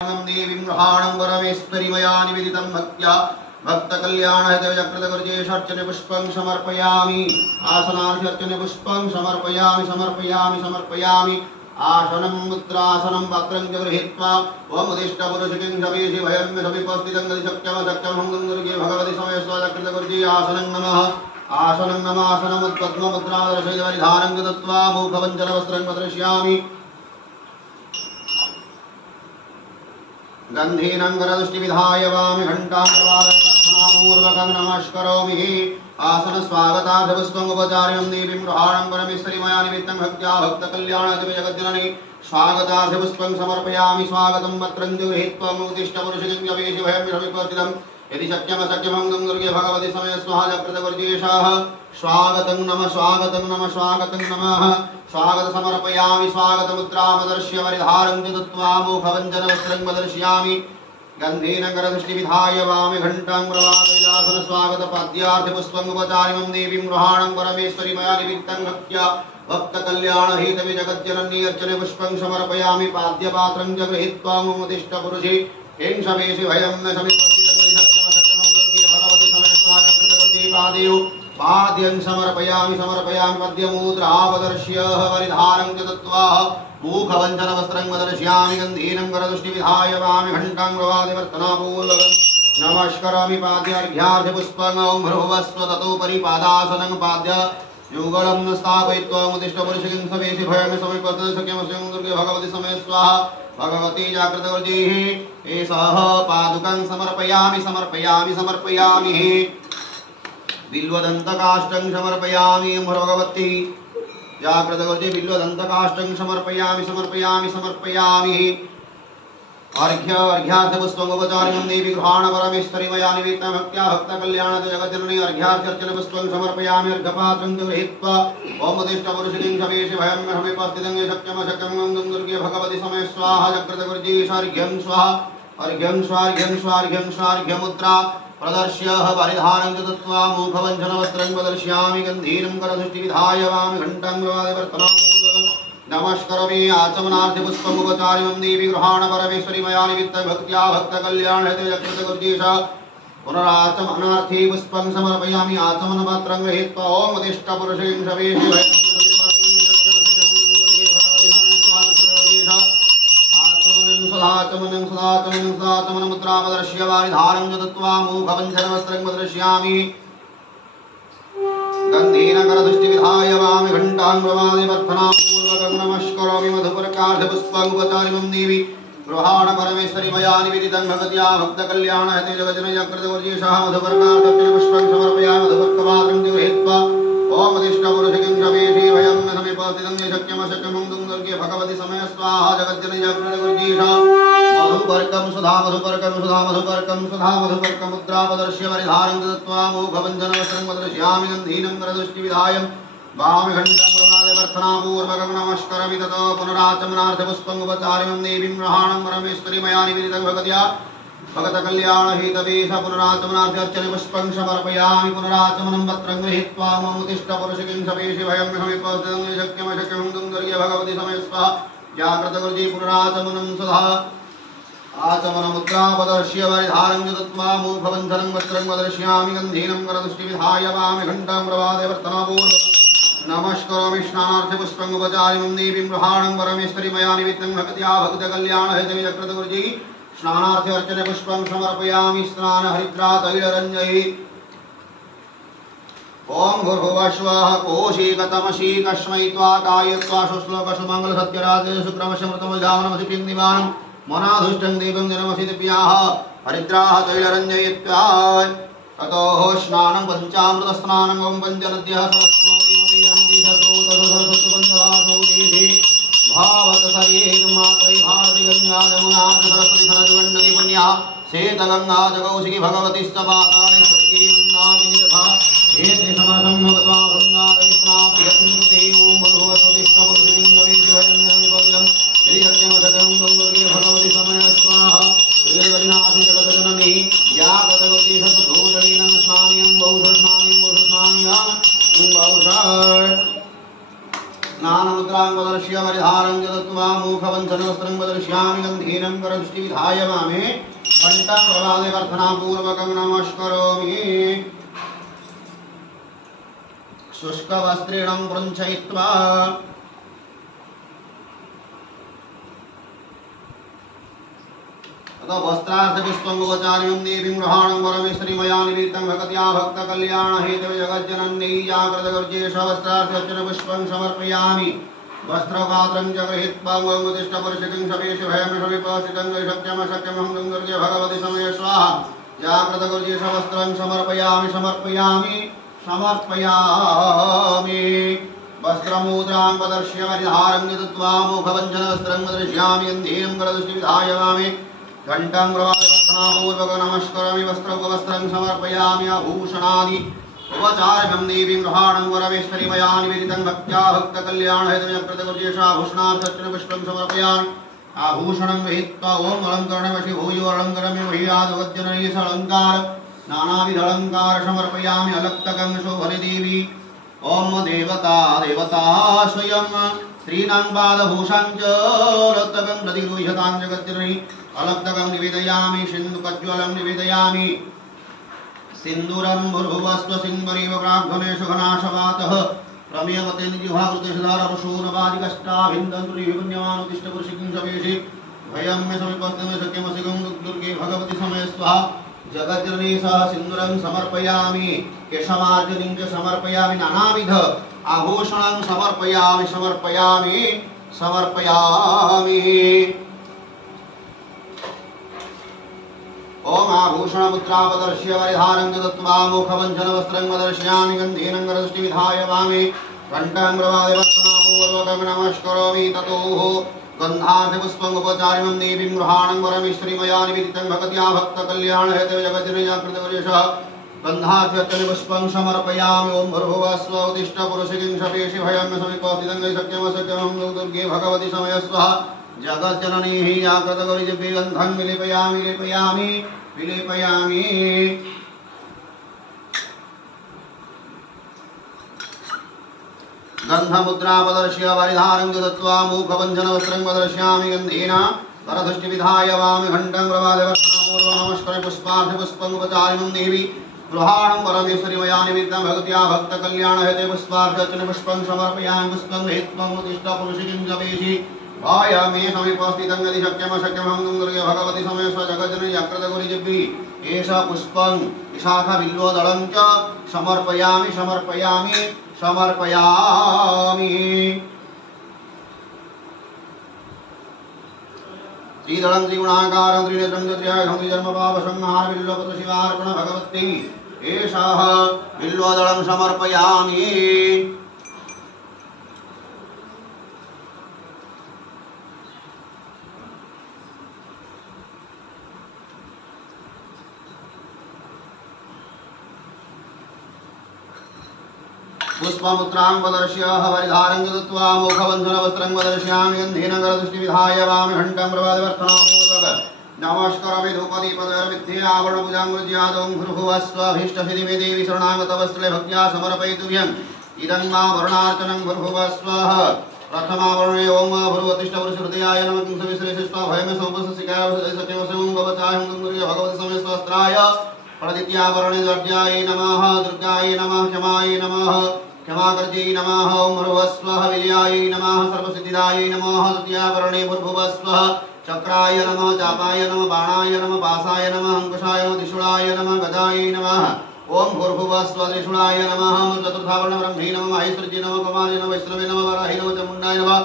देवीं गृहाणं वरमेश्वरी मया निवेदितं भक्त्या भक्तकल्याणहितविजकृतगुरुजेषर्चने पुष्पं समर्पयामि। आसनार्चने पुष्पं समर्पयामि समर्पयामि समर्पयामि। आसनं मुद्रासनं पात्रं च गृहीत्वा ओमुदिष्टपुरुषिकिं सवेशि भयं सविपस्थितं गतिशक्यमशक्यमहं दुर्गे भगवति समयस्वजकृतगुरुजे आसनं नमः। आसनं नमासनमुद्पद्ममुद्रादर्शयितवरिधानं दत्त्वा मुखवञ्चलवस्त्रं प्रदर्शयामि। गन्धेनं वरदुष्टिविधाय वामि घण्टापूर्वकं नमस्करोमि। आसनस्वागतार्थपुष्पमुपचार्यं देवीं गृहाणं परमेश्वरी मया निमित्तं भक्त्या भक्तकल्याणहितविजगज्जननी स्वागतार्थपुष्पं समर्पयामि। स्वागतं पत्रं च गृहीत्वा मुदिष्टपुरुषिकिं जवेशि भयं सविपस्थितं यदि शक्यमशक्यमं दुर्गे भगवति समयस्वाहा जकृतगुरुजेषः स्वागतं नमः स्वागतं नमः स्वागतं नमः। स्वागत समर्पयामि। स्वागतमुद्रामदर्श्य वरिधारं च दत्त्वा मुखवञ्चनवस्त्रं प्रदर्शयामि। गन्धेन करदृष्टिविधाय वामि घण्टां प्रवादयासन स्वागतपाद्यार्थपुष्पमुपचारिणं देवीं गृहाणं परमेश्वरी मया निमित्तं भक्त्या भक्तकल्याणहितविजगज्जननी अर्चने पुष्पं समर्पयामि। पाद्यपात्रं च गृहीत्वा मुमुदिष्टपुरुषे हें सवेशि भयं न सविपस्थितं शक्यमशक्यमं दुर्गे भगवति समयस्वाजकृतगुरुजे पादयो पाद्यं समर्पयामि समर्पयामि। पद्यमुद्रावदर्श्य वरिधारं च दत्त्वा मुखवञ्चनवस्त्रं प्रदर्शयामि। गन्धेनं करदुष्टिविधाय वामि घण्टां प्रवादिवर्तनापूर्वकं नमस्करोमि। पाद्यार्घ्यार्थपुष्पं भ्रुवस्व ततोपरि पादासनं पाद्य युगलं स्थापयित्वा मुदिष्टपुरुषिकिं सवेशि भयं समिपस्थितं शक्यमशक्यमं दुर्गे भगवति समयस्वाहा भगवती जागृतगुरुजेः एषः पादुकं समर्पयामि समर्पयामि समर्पयामि। बिल्वदन्तकाष्ठं समर्पयामि भगवती जागृतगुरुजे बिल्वदन्तकाष्ठं समर्पयामि समर्पयामि समर्पयामि। अर्घ्यार्थपुष्पमुपचारिणं देवी गृहाणं परमेश्वरी मया निमित्तं भक्त्या भक्तकल्याणहितविजगज्जननी अर्घ्यार्थपुष्पं समर्पयामि। अर्घपात्रं च गृहीत्वा ओमुदिष्टपुरुषिकिं सवेशि भयं समिपस्थितं शक्यमशक्यमं दुर्गे भगवति समयस्वाहा जकृतगुरुजेषर्घ्यं स्वाहा अर्घ्यं स्वार्घ्यं स्वार्घ्यं स्वार्घ्यमुद्रा प्रदर्श्य वरिधारं च दत्त्वा मुखवञ्चनवस्त्रं प्रदर्शयामि। गन्धेनं करदुष्टिविधाय वामि घण्टां प्रवादिवर्तनापूर्वकं नमस्करोमि। आचमनार्थपुष्पमुपचारिणं देवी गृहाणं परमेश्वरी मया निमित्तं भक्त्या भक्तकल्याणहितविजकृतगुरुजेषः पुनराचमनार्थे पुष्पं समर्पयामि। आचमनपात्रं गृहीत्वा ओमुदिष्टपुरुषिं सवेशि भयं सदाचमनं सदाचमनं सदाचमनमुद्रामदर्श्य वारिधारं च दत्त्वा मुखवञ्चनवस्त्रं प्रदर्शयामि। गन्धेन करदुष्टिविधाय वामि घण्टां प्रवादिवर्तनापूर्वकं नमस्करोमि। मधुपर्कार्थपुष्पमुपचारिणं देवी गृहाणं परमेश्वरी मया निवेदितं भगवत्या भक्तकल्याणहितविजगज्जननी कृतगुरुजेषः मधुपर्कार्थं पुष्पं समर्पयामि। मधुपर्कपात्रं च गृहीत्वा ओमुदिष्टपुरुषिकिं सवेशि भयं समिपस्थितं शक्यमशक्यमं दुर्गे भगवति समयस्वाहा जगज्जननी कृतगुरुजेषः मधुपर्कं सुधा मधुपर्कं सुधा मधुपर्कं सुधा मधुपर्कमुद्रापदर्श्य वरिधारं च दत्त्वा मुखवञ्चनवस्त्रं प्रदर्शयामि। गन्धेनं करदुष्टिविधाय वामि घण्टां प्रवादिवर्तनापूर्वकं नमस्करोमि। ततो पुनराचमनार्थपुष्पमुपचारिणं देवीं गृहाणं परमेश्वरी मया निवेदितं भगवत्या भक्तकल्याणहितवेश पुनराचमनार्थर्चने पुष्पं समर्पयामि। पुनराचमनं पत्रं गृहीत्वा मुमुदिष्टपुरुषिकिं सवेशि भयं समिपस्थितं शक्यमशक्यमं दुर्गे भगवति समयस्वाहा जागृतगुरुजे पुनराचमनं सुधा आचमनमुद्रापदर्श्य वरिधारं च दत्त्वा मुखवञ्चनं वस्त्रं प्रदर्शयामि। गन्धेनं करदुष्टिविधाय वामि घण्टां प्रवादिवर्तनापूर्वकं नमस्करोमि। स्नानार्थपुष्पमुपचारिणं देवीं गृहाणं परमेश्वरी मया निमित्तं भक्त्या भक्तकल्याणहितविजकृतगुरुजे स्नानार्थे अर्चने पुष्पं समर्पयामि। स्नानहरिद्रा तैलरञ्जये ओं भूर्भुवस्वः कोशीकतमसी कस्मै त्वा कायत्वा सुश्लोकसुमङ्गलसत्यराजे शुक्रमशमृतमजामनमसिं दिवानं मनाधुष्टं देवं जनमसि दिव्याः हरिद्राः तैलरञ्जयित्वा ततो स्नानं पञ्चामृतस्नानं ओं पञ्चनद्यः सरस्वतीमपि भावतसरेतुमात्रै भारती गंगा यमुना सरस्वती सरस्वती पुण्या श्वेतगंगा जगौषी भगवती सपातानि सत्ये मन्दाकिनी तथा एते समसम्भवत्वा भृङ्गारे स्नापयन्ते ओं भगवतोदिष्टपुरुषिं गवेषि वयं समिपस्थितं श्रीसत्यमशकं गङ्गोर्गे भगवति समयस्वाहा श्रीगरिनाथि जगज्जननी जागृतगुरुजे सद्भूषणेन स्नानियं बहुशस्नानियं बहुशस्नानियं बहुशः स्नानमुद्रा वस्त्राङ्गदर्श्य वरिधारं च दत्त्वा मुखवञ्चनवस्त्रं वदर्श्यामि गन्धीनं करदृष्टिविधाय मामे घण्टां प्रवादे प्रार्थनापूर्वकं नमस्करोमि शुष्कवस्त्रेण प्रञ्छयित्वा वस्त्रार्थपुष्पङ्गोपचार्यं देवीं गृहाणं वरमेश्वरी मया निमित्तं भगत्या भक्तकल्याणहेतवे जगज्जनन्यै जागृतगर्जेश वस्त्रार्थचन पुष्पं समर्पयामि वस्त्रपात्रं च गृहीत्वा मुदिष्टपुरुषिकं सवेश भयं समीपस्थितं शक्यमशक्यमहं दुर्गे भगवति समय स्वाहा जागृतगर्जेश वस्त्रं समर्पयामि समर्पयामि समर्पयामि वस्त्रमुद्रां प्रदर्श्य वरिधारं दत्त्वा मुखवञ्चनवस्त्रं प्रदर्शयामि गन्धीनं करदृष्टिविधाय मामे घण्टां प्रवादवर्धनापूर्वकं नमस्करोमि वस्त्रं समर्पयामि आभूषणादि उपचार्यं देवीं गृहाणं वरमेश्वरी मया निवेदितं भक्त्या भक्तकल्याणहेतुर्जयेशाभूषणार्थं पुष्पं समर्पयामि आभूषणं गृहीत्वा ॐ अलङ्करणवशि भूयो अलङ्करमे मह्याद्वज्जननीय अलङ्कार नानाविध अलङ्कार समर्पयामि अलक्तकं शोभने देवी ॐ देवता देवता स्वयं स्त्रीणां पादभूषां च अलक्तकं प्रतिगृह्यतां जगज्जननी अलक्तकं निवेदयामि सिन्धुकज्ज्वलं निवेदयामि सिन्दूरं भूर्भुवस्व सिंहरीव प्राग्धनेषु घनाशवातः प्रमेयवते निजिह्वाकृतिशधारपशूनपादिकष्टाभिन्दन्तुनिपुण्यमानुतिष्ठपुरुषिकिं सवेशि भयं मे समीपस्थमे शक्यमसिकं दुर्गे भगवति समय स्वाहा जगज्जननी सह सिन्दूरं समर्पयामि केशमार्जनीं च समर्पयामि नानाविध आभूषणं समर्पयामि समर्पयामि समर्पयामि ओम आभूषणमुद्रापदर्श्य वरिधारं च दत्त्वा मुखवञ्चनवस्त्रं प्रदर्शयामि गन्धीनं करदृष्टिविधाय वामे घण्टां प्रवादे प्रार्थनापूर्वकं नमस्करोमि ततो गन्धार्थपुष्पमुपचार्यं देवीं गृहाणं वरमेश्वरी मया निवेदितं भगत्या भक्तकल्याणहेतवे जगज्जननीजागृतवर्येशः गन्धार्थपुष्पं समर्पयामि ॐ भूर्भुवस्व उदिष्टपुरुषिकिं सपेशि भयं समीपस्थितं शक्यमशक्यमहं दुर्गे भगवति समय स्वाहा जगज्जननी जागृतगौरीजपे गन्धं विलेपयामि लेपयामि विलेपयामि गन्धमुद्रापदर्श्य वरिधारं च दत्त्वा मुखवञ्चनवस्त्रं प्रदर्शयामि गन्धेन करदृष्टिविधाय वामि घण्टां प्रवादे वर्षणापूर्वं नमस्करोमि पुष्पार्थपुष्पमुपचारिणं देवी गृहाणं परमेश्वरी मया निमित्तं भगत्या भक्तकल्याणहेतवे पुष्पार्थचन पुष्पं समर्पयामि पुष्पं गृहीत्वा उत्तिष्ठपुरुषिकिं जपेषि भायामि समीपस्थितं यदि शक्यमशक्यमहं दुर्गे भगवति समय स्वजगज्जननी जागृतगौरीजपि एष पुष्पं विशाखबिल्वदलं च समर्पयामि समर्पयामि समर्पयामि श्रीदलं त्रिगुणाकारं त्रिनेत्रं च त्र्यहं त्रिजन्मपापसंहार बिल्वपत्रशिवार्पण भगवती एषः बिल्वदलं समर्पयामि पुष्पमुद्रां प्रदर्श्य वरिधारं च दत्त्वा मुखवञ्चनवस्त्रं प्रदर्शयामि गन्धेन करदृष्टिविधाय वामि घण्टां प्रवादे प्रार्थनापूर्वकं नमस्करोमि धूपदीपदर्विद्यावरणपूजां गृह्यादौ भूर्भुवस्वभीष्टसिद्धिमे देवी शरणागतवस्त्रे भक्त्या समर्पयितुभ्यम् इदं मा वरुणार्चनं भूर्भुवस्वः प्रथमावरणे ॐ भूर्भुवतिष्ठपुरुषहृदयाय नमः किंसविश्रेष्ठा भयमे सौपस्सिकायसत्यवसं भवचायं दुर्गे भगवति समय स्वस्त्राय प्रदित्यावरणे दुर्गायै नमः दुर्गायै नमः क्षमायै नमः क्षमाकर्त्यै नमः ॐ भूर्भुवस्वः विजयायै नमः सर्वसिद्धिदायै नमः तृतीयावरणे भूर्भुवस्वः चक्राय नमः चापाय नमः बाणाय नमः पासाय नमः अंकुशाय नमः त्रिशूलाय नमः गदायै नमः ओम भूर्भुवस्व त्रिशूलाय नमः चतुर्थावरण ब्रह्मे नमः महेश्वरी नमः कुमारी नमः वैष्णवे नमः वराहि नमः चामुण्डाय नमः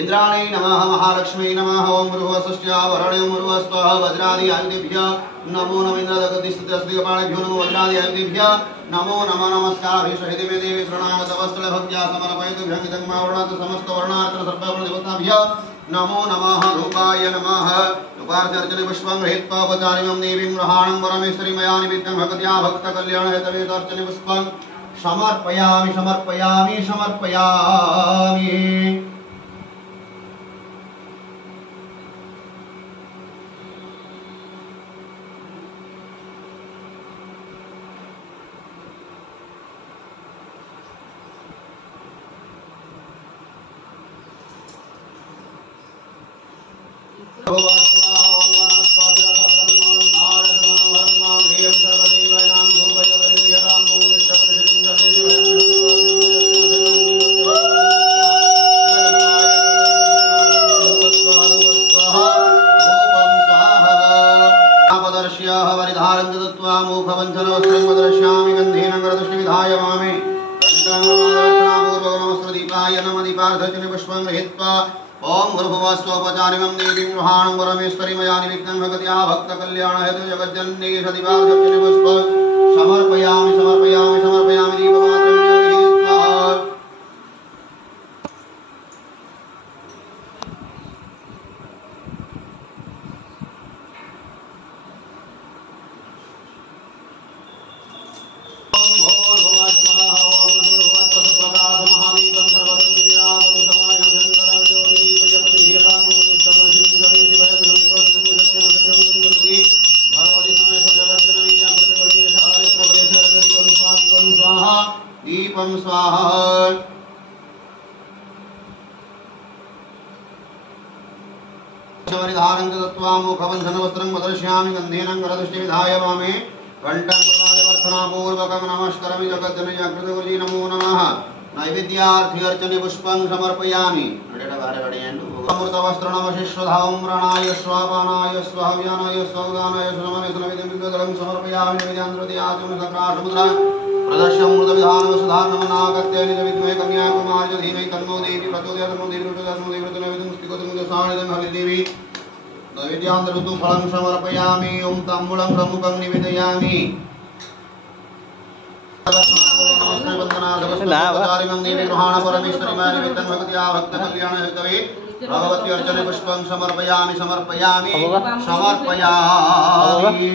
इंद्राणी नमः महालक्ष्मी नमः ओम भूर्भुवस्वस्यावरणे भूर्भुवस्व वज्रादि आयुधेभ्यः नमो नमः इंद्रदगतिस्थितिपाणेभ्यो नमो वज्रादि आयुधेभ्यः नमो नमः नमस्काराभिषहिते देवी शरणागतवत्सले भक्त्या समर्पयितुभ्यं इदं मा वर्णात् समस्त वर्णात् सर्ववर्णदेवताभ्यः नमो नमः धूपाय नमः धूपार्चने पुष्पं गृहीत्वा उपचारिणं देवीं गृहाणं परमेश्वरी मया निमित्तं भगत्या भक्तकल्याणहेतवे अर्चने पुष्पं समर्पयामि समर्पयामि समर्पयामि ओम गुरुभुवस्वोपचारिकं देवीं गृहाणं परमेश्वरी मया निमित्तं भगवत्या भक्त कल्याण हेतु जगज्जननी सदिवासप्तनि पुष्प समर्पयामि समर्पयामि समर्पयामि दीपमात्रं ज्योतिः दीपं स्वाहा धारं दत्त्वा मुखबन्धनवस्त्रं वदर्श्यामि गन्धेन करदृष्टिविधाय वामे घण्टां पूर्वकं नमस्करामि जगज्जननी नमो नमः नैवेद्यार्थी अर्चने पुष्पं समर्पयामि अमृतवस्त्रनमशिष्वधाम्रणाय स्वापानाय स्वहव्यानाय स्वगानाय सुनमनेसुनविधिं समर्पयामि निवेद्यान्द्रदियाचमुद्रा प्रदर्शमृतविधानवसुधार्णमनागत्य निज विद्महे कन्याकुमारी धीमहि तन्नो देवी प्रचोदयात् तन्नो देवी देवी नैवेद्यान्तर्गतं फलं समर्पयामि ओं ताम्बूलं प्रमुखं निवेदयामि भगवती अर्चने पुष्पं समर्पयामि समर्पयामि समर्पयामि